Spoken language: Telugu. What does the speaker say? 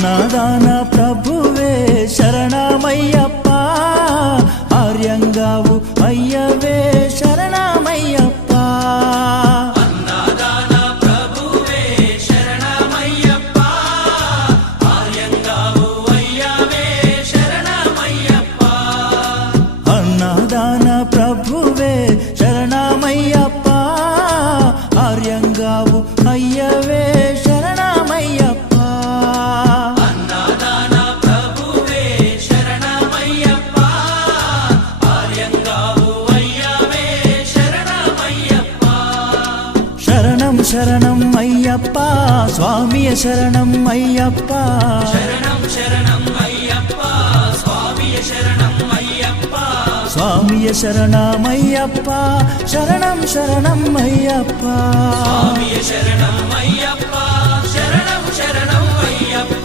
అన్నదాన ప్రభువే శరణమయ్యప్ప, ఆర్యంగావు అయ్యవే శరణమయ్యప్ప. అన్నదాన ప్రభువే శరణమయ్యప్ప, ఆర్యంగావు అయ్యవే శరణమయ్యప్ప. అన్నదాన ప్రభువే శరణమయ్యప్ప, ఆర్యంగావు అయ్యవే శరణమయ్యప్ప. అన్నదాన ప్రభువే శరణమయ్యప్ప, ఆర్యంగావు అయ్యవే శరణమయ్యప్ప. శరణం శరణం అయ్యప్ప, స్వామియ శరణం అయ్యప్ప. శరణం శరణం అయ్యప్ప, స్వామియ శరణం అయ్యప్ప. స్వామియ శరణమయ్యప్ప, శరణం శరణం అయ్యప్ప. స్వామియ శరణం అయ్యప్ప, శరణం శరణం అయ్యప్ప.